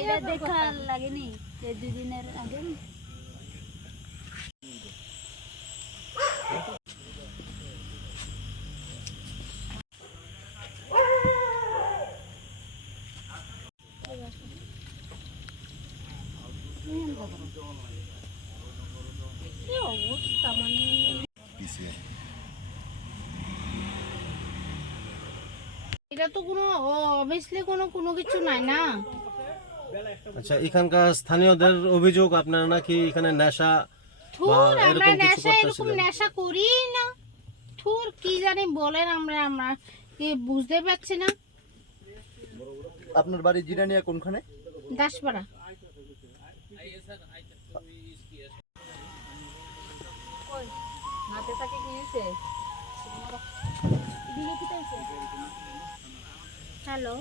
এটা দেখা লাগেনি আগে। মানে? এটা তো কোনো অবভিয়াসলি কোনো কোনো কিছু নাই না। আচ্ছা এখানকার স্থানীয়দের অভিযোগ আপনারা নাকি এখানে নেশা থুর আমরা নেশা এরকম নেশা করি না। থুর কি জানি বলেন আমরা আমরা কি বুঝতে পারছি না। আপনার বাড়ি জিরানিয়া কোনখানে? দাসপাড়া। হাতে থাকে কি হয়েছে হ্যালো।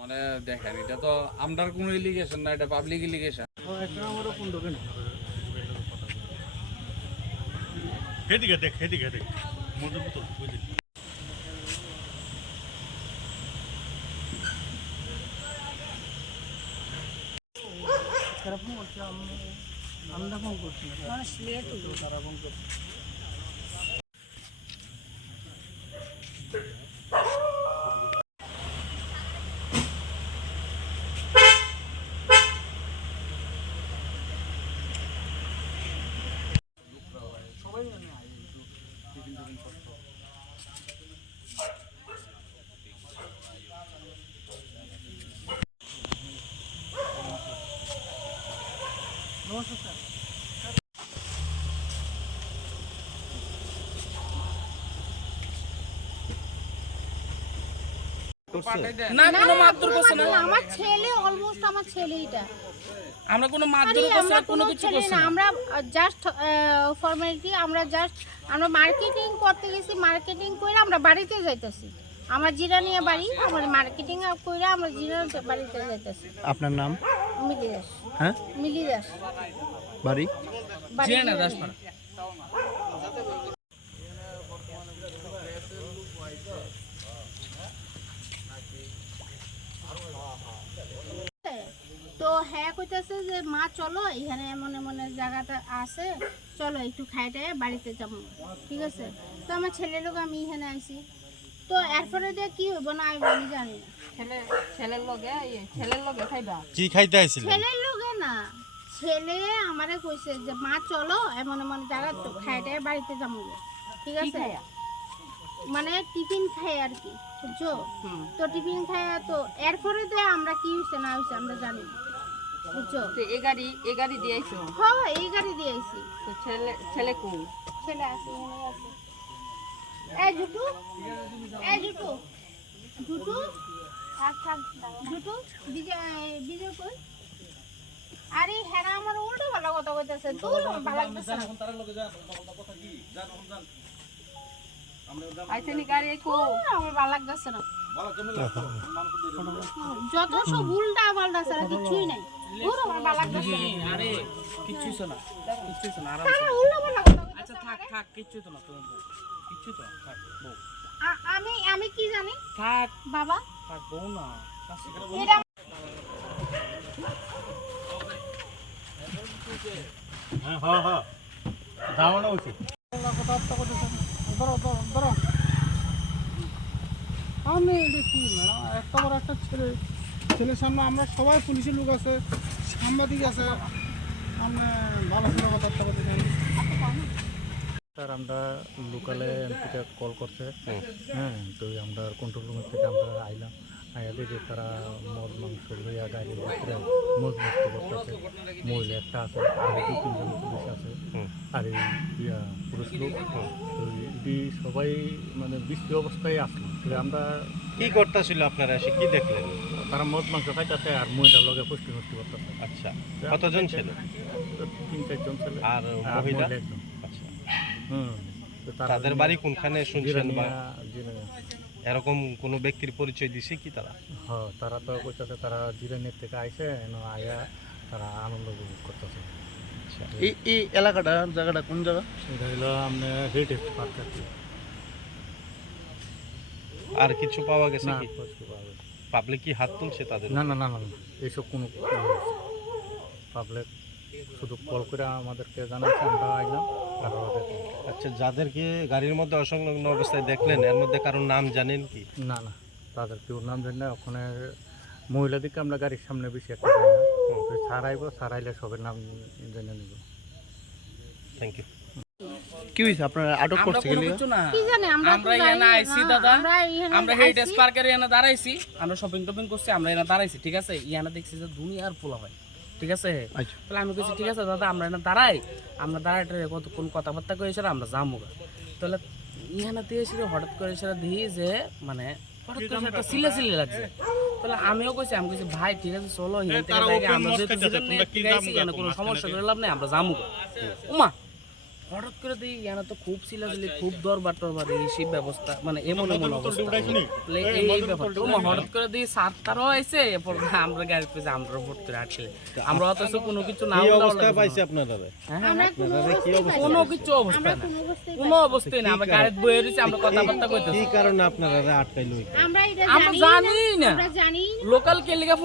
মানে দেখেন এটা তো আমরার কোনো ইলিগেশন না এটা পাবলিক ইলিগেশন এদিকে দেখ এদিকে দেখ বুঝলি ফোন করছে আমরা ফোন করছি তারা ফোন করছে না না কোনো মারধর করছে না আমার ছেলে অলমোস্ট আমার ছেলে এটা আমরা কোনো আরে মারধর করছে কোনো কিছু করছে না না। আমরা জাস্ট ফর্মালিটি আমরা জাস্ট আমরা মার্কেটিং করতে গেছি মার্কেটিং করে আমরা বাড়িতে যাইতেছি। আমার জিরানিয়া বাড়ি আমার মার্কেটিং করে আমরা জিরানিয়া বাড়িতে যাইতেছি। আপনার নাম? মিলি দাস হ্যাঁ? মিলি দাস বাড়ি জিরানিয়া। দাসপাড়া। তো হ্যাঁ কইতাছে যে মা চলো এখানে এমন এমন জায়গাটা আছে চলো একটু খাইতে বাড়িতে যাব। ঠিক আছে? তো আমার ছেলে লোক আমি এখানে আইছি। তো এরপরে দিয়ে কি হইব না আমি আমি জানি না। ছেলে ছেলের লগে ইয়ে ছেলের লগে খাইবা? কি খাইতে আইছিলেন? ছেলের লোকে না। ছেলে আমারে কইছে যে মা চলো এমন এমন জায়গা তো খাইতে বাড়িতে যাব ঠিক আছে? মানে টিফিন খাই আর কি বুঝছ? তো টিফিন খাই তো এরপরে দিয়ে আমরা কি হয়েছে না হয়েছে আমরা জানি না। বুঝছ? তো এ গাড়ি এ গাড়ি দিয়েছ হ্যাঁ এই গাড়ি দিয়ে আইছি। তো ছেলে ছেলে কোন ছেলে আছে মনে আছে। এই জুটু এই জুটু জুটু থাক থাক জুটু বিজয় বিজয় কই? আরে হ্যাঁ আমার উল্টো ভালো কথা কইতাছে তুই ভালো লাগতেছে না আইছে নি গাড়ি কো। আমার ভালো লাগতেছে না। যত সব উল্টা পাল্টা ছাড়া কিছুই নাই। পুরো আমার ভালো লাগতেছে আরে কিচ্ছু হইছে না কিচ্ছু হইছে না আরাম তারা উল্টো পাল্টা কথা কইতাছে। আচ্ছা থাক থাক কিচ্ছু তো না তুমি তো? থাক বউ। আমি আমি কি জানি? থাক। বাবা? থাক বউ না হ্যাঁ হ্যাঁ হ্যাঁ। উচিত কথাবার্তা করতেছেন ধরো ধরো ধরো। আমি এটা কি ম্যাডাম? একটা বড় একটা ছেলে। ছেলের সামনে আমরা সবাই পুলিশের লোক আছে সাংবাদিক আছে। আপনি ভালো করে কথাবার্তা করতেছেন স্যার আমরা লোকালে এমপিটা কল করছে। হ্যাঁ তো আমরা কন্ট্রোল রুমের থেকে আমরা আইলাম। আয়া দেখি তারা মদ মাংস লইয়া গাড়ির ভিতরে মদ মস্ত করতেছে। মহিলা একটা আছে আর দু তিনজন পুলিশ আছে। আর এই ইয়া পুরুষ লোক। তো এটি সবাই মানে বৃষ্টি অবস্থায় আসলো। আমরা কি করতেছিল আপনারা এসে? কি দেখলেন? তারা মদ মাংস খাইতেছে আর মহিলার লগে পুষ্টি মুষ্টি করতেছে। আচ্ছা। কতজন ছিল? তিন চারজন ছেলে। আর মহিলা একজন। তাদের বাড়ি কোনখানে শুনছেন বা এরকম কোনো ব্যক্তির পরিচয় দিছে কি তারা? হ্যাঁ তারা তো কইতাছে তারা জিরানির থেকে এনে আয়া তারা আনন্দ উপভোগ করতেছে। এই এই এলাকাটা জায়গাটা কোন জায়গা? এটা হলো আপনার হেরিটেজ পার্ক আর আর কিছু পাওয়া গেছে কি। পাবলিক কি হাত তুলছে তাদের না না না না না, এইসব কোনো পাবলিক শুধু কল করে আমাদেরকে জানাচ্ছে আমরা আইলাম। আচ্ছা যাদেরকে গাড়ির মধ্যে অসংলগ্ন অবস্থায় দেখলেন এর মধ্যে কারোর নাম জানেন কি? না না তাদের কেউ নাম জানি না ওখানে মহিলাদেরকে আমরা গাড়ির সামনে বেশি একটা যাই না। স্যার আইলে সবের নাম জেনে নিব। থ্যাংক ইউ কি হয়েছে আপনারা আটক আমরা করছে না। কি জানি আমরা আমরা এখানে আইছি দাদা। আমরা হেরিটেজ পার্কের এখানে দাঁড়াইছি। আমরা শপিং টপিং করছি আমরা এখানে দাঁড়াইছি ঠিক আছে? এখানে দেখছি যে দুনিয়ার পোলা হয় ঠিক আছে? আচ্ছা। তাহলে আমি কইছি ঠিক আছে দাদা আমরা এনে দাঁড়াই। আমরা দাঁড়াইতে কতক্ষণ কথাবার্তা করে সেটা আমরা যাব। তাহলে এখানে দিয়ে এসে হঠাৎ করে সেটা দিই যে মানে হঠাৎ করে একটা সিলে সিলে লাগছে। তাহলে আমিও কইছি আমি কইছি ভাই ঠিক আছে চলো থেকে আমরা এখানে কোনো সমস্যা করে লাভ নাই আমরা যাব উমা হঠাৎ করে দিই এখানে তো খুব সিলাসিলি খুব দরবার টরবার এই সেই ব্যবস্থা মানে এমন এমন অবস্থা। এই হঠাৎ করে দিই সাত তারও আইছে এরপর আমরা গাড়ি পেয়েছে আমরা ভোট করে আটকে আমরা অথচ কোনো কিছু না কি বললেও অবস্থায় লাগবে পাইছে। আপনারা হ্যাঁ, কোনো। কিছু অবস্থা না। কোনো অবস্থায় না। আমরা গাড়ি বয়ে রয়েছি আমরা কথাবার্তা কইতেছি। কি কারণে আপনারা আটকাইলো আমরা জানি জানি না। লোকাল কে লিগা